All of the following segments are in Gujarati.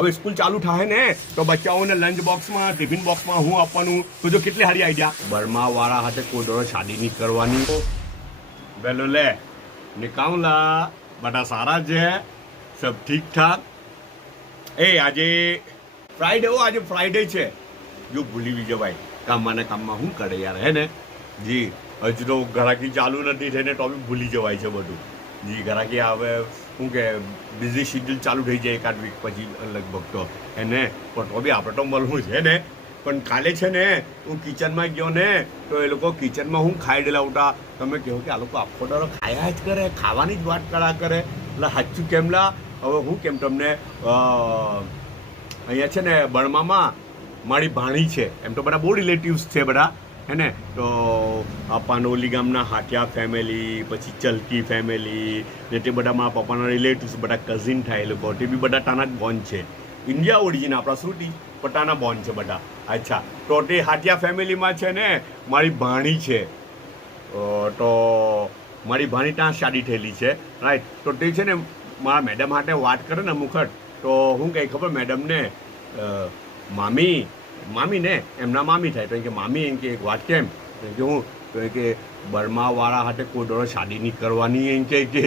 હવે સ્કૂલ ચાલુ થાય ને તો બચ્ચાઓને લંચ બોક્સમાં ટિફિન બોક્સમાં હું આપવાનું તો જો કેટલી સારી આઈડિયા બર્મા વાળા હાથે કોઈ દોડો શાદી નહીં કરવાની બેલો લે નિકાઉલા બધા સારા છે સબ ઠીક ઠાક આજે ફ્રાઈડે છે જો ભૂલી બી જવાય કામમાં શું કરે યાર હે ને જી હજુ તો ઘરાકી ચાલુ નથી થઈને તો બી ભૂલી જવાય છે બધું જી ઘરાકી હવે શું કે બિઝી શેડ્યુલ ચાલુ થઈ જાય એકાદ વીક પછી લગભગ તો એને પણ તો બી આપણે તો મળવું છે ને પણ કાલે છે ને હું કિચનમાં ગયો ને તો એ લોકો કિચનમાં હું ખાઈ ડેલા ઉઠા તમે કહો કે આ લોકો આખો દાડો ખાયા જ કરે ખાવાની જ વાત કર્યા કરે એટલે સાચું કેમલા હવે હું કેમ તમને અહીંયા છે ને બર્મામાં મારી ભાણી છે એમ તો બધા બહુ રિલેટિવ્સ છે બધા હે ને તો આ પાનોલી ગામના હાટિયા ફેમિલી પછી ચલકી ફેમિલી ને તે બધા મારા પપ્પાના રિલેટિવ્સ બધા કઝિન થાય એ લોકો તે બી બધા તાના જ બોન છે ઇન્ડિયા ઓરિજિન આપણા શ્રુતિ પટાના બોન છે બધા અચ્છા તો તે હાટિયા ફેમિલીમાં છે ને મારી ભાણી છે તો મારી ભાણી ત્યાં શાદી થયેલી છે રાઈટ તો તે છે ને મારા મેડમ હાટે વાત કરે ને મુખટ તો હું કંઈ ખબર મેડમને મામી ને એમના મામી થાય તો કે મામી એમ કે એક વાત કેમ કે હું તો કે બર્માવાળા હાથે કોઈ દોડો શાદી નહીં કરવાની એમ કે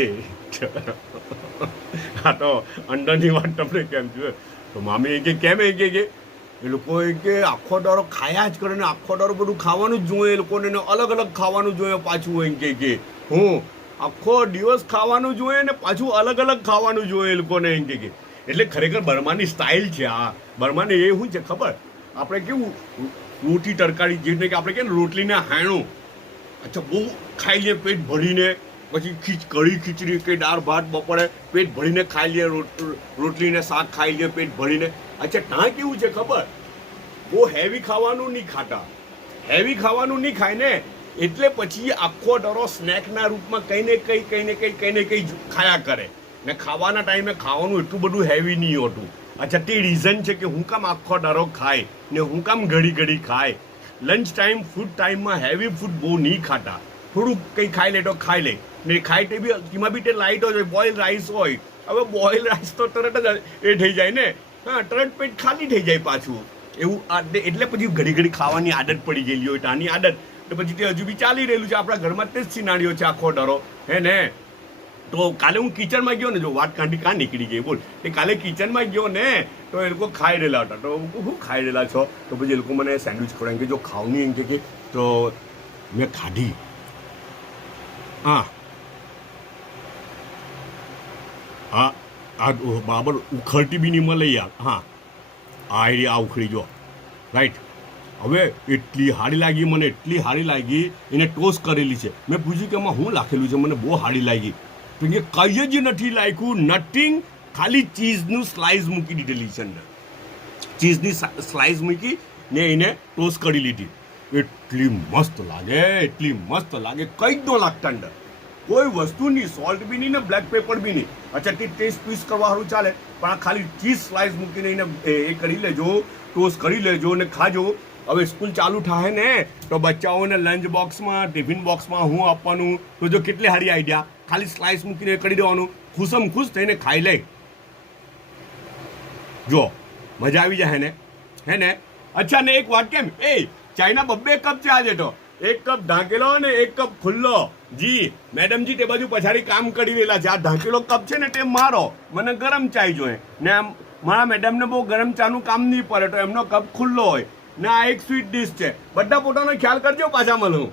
હા તો અંદરની વાત તમને કેમ છે તો મામી એમ કે કેમ એમ કે એ લોકો કે આખો દાડો ખાયા જ કરે ને આખો દાડો બધું ખાવાનું જ જોઈએ એ લોકોને અલગ અલગ ખાવાનું જોઈએ પાછું એમ કે હું આખો દિવસ ખાવાનું જોઈએ ને પાછું અલગ અલગ ખાવાનું જોઈએ એ લોકોને એમ કે એટલે ખરેખર બર્માની સ્ટાઇલ છે આ બર્માને એ શું છે ખબર આપણે કેવું રોટી તરકારી જેને કે આપણે કે રોટલીને હાણું અચ્છા બહુ ખાઈ લઈએ પેટ ભરીને પછી કઢી ખીચડી કે દાળ ભાત બપોરે પેટ ભરીને ખાઈ લઈએ રોટલીને શાક ખાઈ લઈએ પેટ ભરીને અચ્છા ત્યાં કેવું છે ખબર બહુ હેવી ખાવાનું નહીં ખાતા હેવી ખાવાનું નહીં ખાય ને એટલે પછી આખો ડરો સ્નેકના રૂપમાં કંઈ ને કંઈ ખાયા કરે ને ખાવાના ટાઈમે ખાવાનું એટલું બધું હેવી નહીં હોતું અચ્છા તે રીઝન છે કે હું કામ આખો ડરો ખાય ને હું કામ ઘડી ખાય લંચ ટાઈમ ફૂડ ટાઈમમાં હેવી ફૂડ બહુ નહીં ખાતા થોડુંક કંઈ ખાઈ લે તો ખાઈ લે ને ખાય તે બી એમાં બી તે લાઇટ હોય બોઇલ રાઈસ હોય હવે બોઇલ રાઈસ તો તરત જ એ થઈ જાય ને હા તરત પેટ ખાલી થઈ જાય પાછું એવું એટલે પછી ઘડી ખાવાની આદત પડી ગયેલી હોય આની આદત તો પછી તે હજુ બી ચાલી રહેલું છે આપણા ઘરમાં તે જ સિનારીઓ છે આખો ડરો હે ને તો કાલે હું કિચનમાં ગયો ને જો વાત કાંડી કાં નીકળી ગઈ બોલ એ કાલે કિચનમાં ગયો ને તો એ લોકો ખાઈ રહેલા હતા તો હું ખાઈ રહેલા છો તો પછી એ લોકો મને સેન્ડવિચ ખવડાવ્યું કે જો ખાવની એમ કે તો મેં ખાધી હા બરાબર ઉખડતી બી નહીં મળે યાર હા આ ઉખડી જો રાઈટ હવે એટલી હારી લાગી મને એટલી હારી લાગી એને ટોસ્ટ કરેલી છે મેં પૂછ્યું કે આમાં શું લખેલું છે મને બહુ હારી લાગી તો કે કંઈ જ નથી લાગ્યું નથિંગ ખાલી ચીઝનું સ્લાઇસ મૂકી દીધેલી છે અંદર ચીઝની સ્લાઇસ મૂકી ને એને ટોસ્ટ કરી લીધી એટલી મસ્ત લાગે કંઈ જ ન લાગતા અંદર કોઈ વસ્તુ નહીં સોલ્ટ બી નહીં ને બ્લેક પેપર બી નહીં અચ્છા તે ટેસ્ટ પીસ કરવા સારું ચાલે પણ આ ખાલી ચીઝ સ્લાઇસ મૂકીને એને એ કરી લેજો ટોસ્ટ કરી લેજો ને ખાજો હવે સ્કૂલ ચાલુ થાય ને તો બચ્ચાઓને લંચ બોક્સમાં ટિફિન બોક્સમાં હું આપવાનું તો જો કેટલી સારી આઈડિયા ખાલી સ્લાઇસ મૂકીને કરી દેવાનું ખુશમ ખુશ થઈને ખાઈ લે જો મજા આવી જાય હે ને અચ્છા ને એક વાત કેમ ચાયના 2 કપ છે આજે તો 1 કપ ઢાંકેલો ને 1 કપ ખુલ્લો જી મેડમજી તે બાજુ પછાડી કામ કરી રહેલા છે આ ઢાંકેલો કપ છે ને તે મારો મને ગરમ ચાય જોઈએ ને મારા મેડમને બહુ ગરમ ચાનું કામ નહીં પડે તો એમનો કપ ખુલ્લો હોય ને આ એક સ્વીટ ડીશ છે બધા પોતાનો ખ્યાલ કરજો પાછા મળું